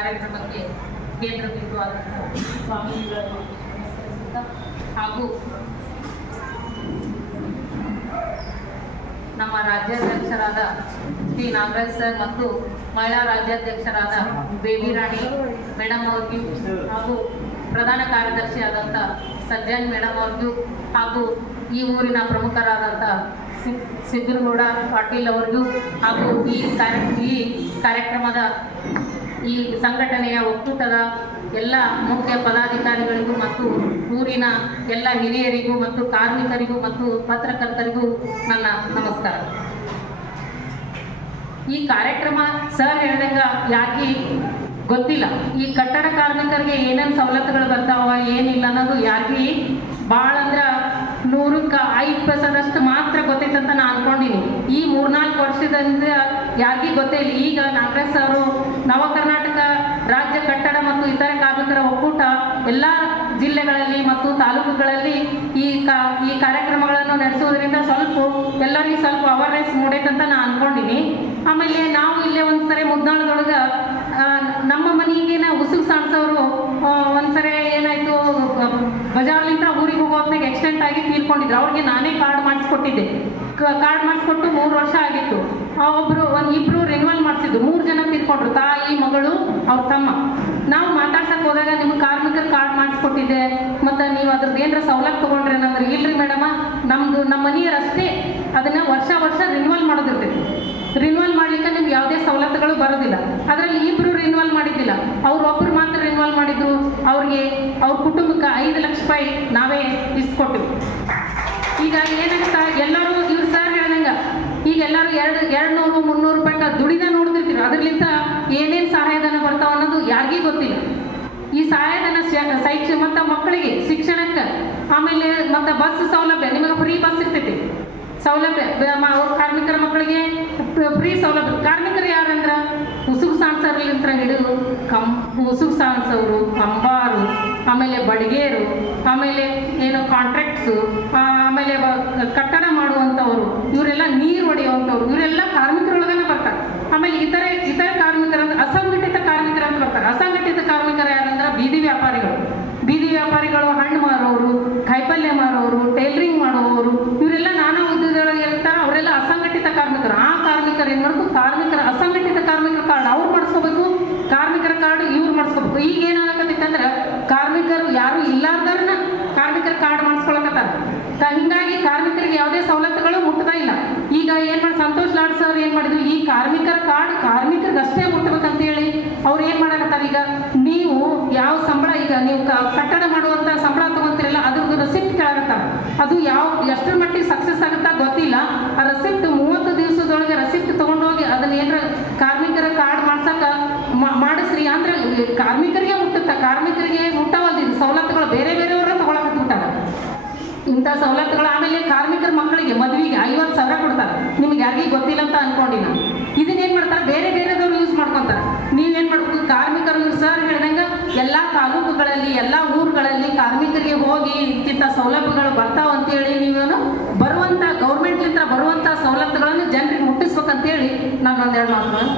ಕಾರ್ಯಕ್ರಮಕ್ಕೆ ಕೇಂದ್ರ ಬಿಂದುವಾದಂತಹ ಸ್ವಾಮೀಜಿಗಳನ್ನು ನಮಸ್ಕರಿಸುತ್ತಾ ಹಾಗೂ ನಮ್ಮ ರಾಜ್ಯಾಧ್ಯಕ್ಷರಾದ ಶ್ರೀ ನಾಗರಾಜ್ ಸರ್ ಮತ್ತು ಮಹಿಳಾ ರಾಜ್ಯಾಧ್ಯಕ್ಷರಾದ ಬೇಬಿ ರಾಣಿ ಮೇಡಮ್ ಅವ್ರಿಗೂ ಹಾಗೂ ಪ್ರಧಾನ ಕಾರ್ಯದರ್ಶಿಯಾದಂಥ ಸಜ್ಜನ್ ಮೇಡಮ್ ಅವ್ರಿಗೂ ಹಾಗೂ ಈ ಊರಿನ ಪ್ರಮುಖರಾದಂಥ ಸಿದ್ದನಗೌಡ ಪಾಟೀಲ್ ಅವರಿಗೂ ಹಾಗೂ ಈ ಕಾರ್ಯಕ್ರಮದ ಈ ಸಂಘಟನೆಯ ಒಕ್ಕೂಟದ ಎಲ್ಲ ಮುಖ್ಯ ಪದಾಧಿಕಾರಿಗಳಿಗೂ ಮತ್ತು ಊರಿನ ಎಲ್ಲ ಹಿರಿಯರಿಗೂ ಮತ್ತು ಕಾರ್ಮಿಕರಿಗೂ ಮತ್ತು ಪತ್ರಕರ್ತರಿಗೂ ನನ್ನ ನಮಸ್ಕಾರ. ಈ ಕಾರ್ಯಕ್ರಮ ಸರ್ ಹೇಳ್ದಂಗ ಯಾಕೆ ಗೊತ್ತಿಲ್ಲ. ಈ ಕಟ್ಟಡ ಕಾರ್ಮಿಕರಿಗೆ ಏನೇನು ಸವಲತ್ತುಗಳು ಬರ್ತಾವ ಏನಿಲ್ಲ ಅನ್ನೋದು ಯಾರಿಗೆ ಭಾಳ ಅಂದ್ರೆ 100ಕ್ಕೆ 5% ಮಾತ್ರ ಗೊತ್ತೈತಂತ ನಾನು ಅನ್ಕೊಂಡಿನಿ. ಈ 3-4 ವರ್ಷದಿಂದ ಯಾರಿಗೂ ಗೊತ್ತೇ ಇಲ್ಲ. ಈಗ ನಾಗರಾಜ್ ಅವರು ನವ ಕರ್ನಾಟಕ ರಾಜ್ಯ ಕಟ್ಟಡ ಮತ್ತು ಇತರೆ ಕಾರ್ಮಿಕರ ಒಕ್ಕೂಟ ಎಲ್ಲ ಜಿಲ್ಲೆಗಳಲ್ಲಿ ಮತ್ತು ತಾಲೂಕುಗಳಲ್ಲಿ ಈ ಕಾರ್ಯಕ್ರಮಗಳನ್ನು ನಡೆಸೋದ್ರಿಂದ ಎಲ್ಲರಿಗೂ ಸ್ವಲ್ಪ ಅವೇರ್ನೆಸ್ ಮೂಡೈತಂತ ನಾನು ಅನ್ಕೊಂಡಿನಿ. ಆಮೇಲೆ ನಾವು ಇಲ್ಲೇ ಒಂದ್ಸರಿ ಮುದ್ನಾಳದೊಳಗೆ ನಮ್ಮ ಮನೆಗೇನ ಉಸುಕು ಸಾಣಿಸೋರು ಒಂದ್ಸರಿ ಏನಾಯ್ತು, ಬಜಾರ್ಲಿಂದ ಊರಿಗೆ ಹೋಗೋದ್ನಾಗ ಎಕ್ಸ್ಟೆಂಟ್ ಆಗಿ ತೀರ್ಕೊಂಡಿದ್ರು. ಅವ್ರಿಗೆ ನಾನೇ ಕಾರ್ಡ್ ಮಾಡಿಸ್ಕೊಟ್ಟಿದ್ದೆ. ಕಾರ್ಡ್ ಮಾಡಿಸ್ಕೊಟ್ಟು 3 ವರ್ಷ ಆಗಿತ್ತು. ಇಬ್ರು ರಿನ್ಯೂವಲ್ ಮಾಡಿಸಿದ್ದು. 3 ಜನ ತೀರ್ಕೊಂಡ್ರು, ತಾಯಿ, ಮಗಳು, ಅವ್ರ ತಮ್ಮ. ನಾವು ಮಾತಾಡ್ಸಕ್ ಹೋದಾಗ ನಿಮ್ಗೆ ಕಾರ್ಮಿಕರ ಕಾರ್ಡ್ ಮಾಡಿಸ್ಕೊಟ್ಟಿದ್ದೆ, ಮತ್ತು ನೀವು ಅದ್ರದ್ದು ಏನಾರ ಸವಲತ್ತು ತೊಗೊಂಡ್ರಿ ಅನ್ನಂದ್ರೆ ಇಲ್ರಿ ಮೇಡಮ, ನಮ್ಮ ಮನೆಯವರಷ್ಟೇ ಅದನ್ನ ವರ್ಷ ರಿನ್ಯೂವಲ್ ಮಾಡೋದಿರ್ತೈತಿ. ರಿನ್ಯೂವಲ್ ಮಾಡ್ಲಿಕ್ಕೆ ನಿಮ್ಗೆ ಯಾವುದೇ ಸವಲತ್ತುಗಳು ಬರೋದಿಲ್ಲ. ಅದರಲ್ಲಿ ಇಬ್ರು ರಿನ್ಯೂವಲ್ ಮಾಡಿದ್ದಿಲ್ಲ, ಒಬ್ರು ಮಾತ್ರ ರಿನ್ಯೂವಲ್ ಮಾಡಿದ್ರು. ಅವ್ರಿಗೆ ಅವ್ರ ಕುಟುಂಬಕ್ಕೆ 5 ಲಕ್ಷ ರೂಪಾಯಿ ನಾವೇ ಇಸ್ಕೊಟ್ಟಿವಿ. ಈಗ ಏನಾಗ್ತಾ ಎಲ್ಲರೂ ಇವ್ರು ಸರ್ ಹೇಳ್ದಂಗ ಈಗ ಎಲ್ಲರೂ 200-300 ರೂಪಾಯಿ ದುಡಿದ ನೋಡ್ತಿರ್ತೀವಿ. ಅದರ್ಲಿಂದ ಏನೇನು ಸಹಾಯಧನ ಬರ್ತಾವ ಅನ್ನೋದು ಯಾರಿಗೂ ಗೊತ್ತಿಲ್ಲ. ಈ ಸಹಾಯಧನ ಮತ್ತು ಮಕ್ಕಳಿಗೆ ಶಿಕ್ಷಣಕ್ಕೆ, ಆಮೇಲೆ ಮತ್ತು ಬಸ್ ಸೌಲಭ್ಯ, ನಿಮಗೆ ಫ್ರೀ ಬಸ್ ಇರ್ತೈತಿ ಸೌಲಭ್ಯ. ಅವ್ರ ಕಾರ್ಮಿಕರ ಮಕ್ಕಳಿಗೆ ಫ್ರೀ ಸೌಲಭ್ಯ. ಕಾರ್ಮಿಕರು ಯಾರಂದ್ರೆ ಉಸುಕು ಸಾಣಿಸೋರ್ಲಿಂತ ಹಿಡಿದು ಉಸುಕು ಸಾಣಿಸೋರು, ಕಂಬಾರು, ಆಮೇಲೆ ಬಡಿಗೇರು, ಆಮೇಲೆ ಏನೋ ಕಾಂಟ್ರಾಕ್ಟ್ಸು, ಆಮೇಲೆ ಕಟ್ಟಡ ಮಾಡುವಂಥವ್ರು, ಇವರೆಲ್ಲ ನೀರು ಹೊಡೆಯುವಂಥವ್ರು, ಇವರೆಲ್ಲ ಕಾರ್ಮಿಕರೊಳಗನೆ ಬರ್ತಾರೆ. ಆಮೇಲೆ ಇತರೆ ಕಾರ್ಮಿಕರಂದ್ರೆ ಅಸಂಘಟಿತ ಕಾರ್ಮಿಕರಂತ ಬರ್ತಾರೆ. ಅಸಂಘಟಿತ ಕಾರ್ಮಿಕರು ಯಾರಂದ್ರೆ ಬೀದಿ ವ್ಯಾಪಾರಿಗಳು, ಹಣ್ಣು ಮಾರೋರು, ಕಾಯಿಪಲ್ಯ ಮಾರೋರು, ಟೈಲರಿಂಗ್ ಮಾಡೋರು, ಇವರೆಲ್ಲ ನಾನಾ ಉದ್ಯೋಗದೊಳಗೆ ಇರ್ತಾರೆ. ಅವರೆಲ್ಲ ಅಸಂಘಟಿತ ಕಾರ್ಮಿಕರು. ಆ ಕಾರ್ಮಿಕರು ಏನು ಮಾಡಬೇಕು, ಅಸಂಘಟಿತ ಕಾರ್ಮಿಕರ ಕಾರ್ಡ್ ಅವ್ರು ಮಾಡಿಸ್ಕೋಬೇಕು, ಕಾರ್ಮಿಕರ ಕಾರ್ಡ್ ಇವ್ರು ಮಾಡಿಸ್ಕೋಬೇಕು. ಈಗ ಏನಾಗತ್ತೈತಂದ್ರೆ ಕಾರ್ಮಿಕರು ಯಾರು ಇಲ್ಲಾರ್ದವ್ರನ್ನ ಕಾರ್ಮಿಕರ ಕಾರ್ಡ್ ಮಾಡಿಸ್ಕೊಳಕತ್ತಾರ. ಹಿಂಗಾಗಿ ಕಾರ್ಮಿಕರಿಗೆ ಯಾವುದೇ ಸವಲತ್ತುಗಳು ಮುಟ್ತಾ ಇಲ್ಲ. ಈಗ ಏನು ಮಾಡಿ ಸಂತೋಷ್ ಲಾಡ್ ಸರ್ ಏನು ಮಾಡಿದ್ರು, ಈ ಕಾರ್ಮಿಕರ ಕಾರ್ಡ್ ಕಾರ್ಮಿಕರಿಗೆ ಅಷ್ಟೇ ಮುಟ್ಬೇಕಂತೇಳಿ ಅವ್ರು ಏನು ಮಾಡಕತ್ತಾರೆ, ಈಗ ನೀವು ಯಾವ ಸಂಬಳ, ಈಗ ನೀವು ಕಟ್ಟಡ ಮಾಡುವಂಥ ಸಂಬಳ ತಗೊಂತೀರಲ್ಲ, ಅದ್ರದ್ದು ರೆಸಿಪ್ಟ್ ಕೇಳಾಕತ್ತಾರೆ. ಅದು ಎಷ್ಟರ ಮಟ್ಟಿಗೆ ಸಕ್ಸಸ್ ಆಗುತ್ತಾ ಗೊತ್ತಿಲ್ಲ. ಆ ರೆಸಿಪ್ಟ್ 30 ದಿವಸದೊಳಗೆ ರೆಸಿಪ್ಟ್ ತೊಗೊಂಡೋಗಿ ಅದನ್ನ ಏನಾರ ಕಾರ್ಮಿಕರ ಕಾರ್ಡ್ ಮಾಡಿಸ್ರಿ ಅಂದ್ರೆ ಕಾರ್ಮಿಕರಿಗೆ ಮುಟ್ಟುತ್ತ. ಕಾರ್ಮಿಕರಿಗೆ ಮುಟ್ಟವಲ್ದಿದ್ದು ಸವಲತ್ತುಗಳು ಬೇರೆಯವ್ರನ್ನ ತಗೊಳಕತ್ಬಿಟ್ಟಾರ ಇಂಥ ಸವಲತ್ತುಗಳು. ಆಮೇಲೆ ಕಾರ್ಮಿಕರ ಮಕ್ಕಳಿಗೆ ಮದುವೆಗೆ 50,000 ಕೊಡ್ತಾರೆ. ನಿಮ್ಗೆ ಯಾರಿಗೂ ಗೊತ್ತಿಲ್ಲ ಅಂತ ಅನ್ಕೊಂಡಿ ನಾನು. ಇದನ್ನೇನು ಮಾಡ್ತಾರೆ, ಬೇರೆದವ್ರು ಯೂಸ್ ಮಾಡ್ಕೊತಾರೆ. ನೀವೇನು ಮಾಡ್ಬೇಕು, ಕಾರ್ಮಿಕರು ಸರ್ ಹೇಳಿದಂಗೆ ಎಲ್ಲ ತಾಲೂಕುಗಳಲ್ಲಿ, ಎಲ್ಲ ಊರುಗಳಲ್ಲಿ ಕಾರ್ಮಿಕರಿಗೆ ಹೋಗಿ ಇಂಥ ಸೌಲಭ್ಯಗಳು ಬರ್ತಾವ ಅಂತೇಳಿ ನೀವೇನು ಬರುವಂಥ ಗೌರ್ಮೆಂಟ್ಲಿಂದ ಬರುವಂಥ ಸವಲತ್ತುಗಳನ್ನು ಜನರಿಗೆ ಮುಟ್ಟಿಸ್ಬೇಕಂತೇಳಿ ನಾನು 1-2 ಮಾತು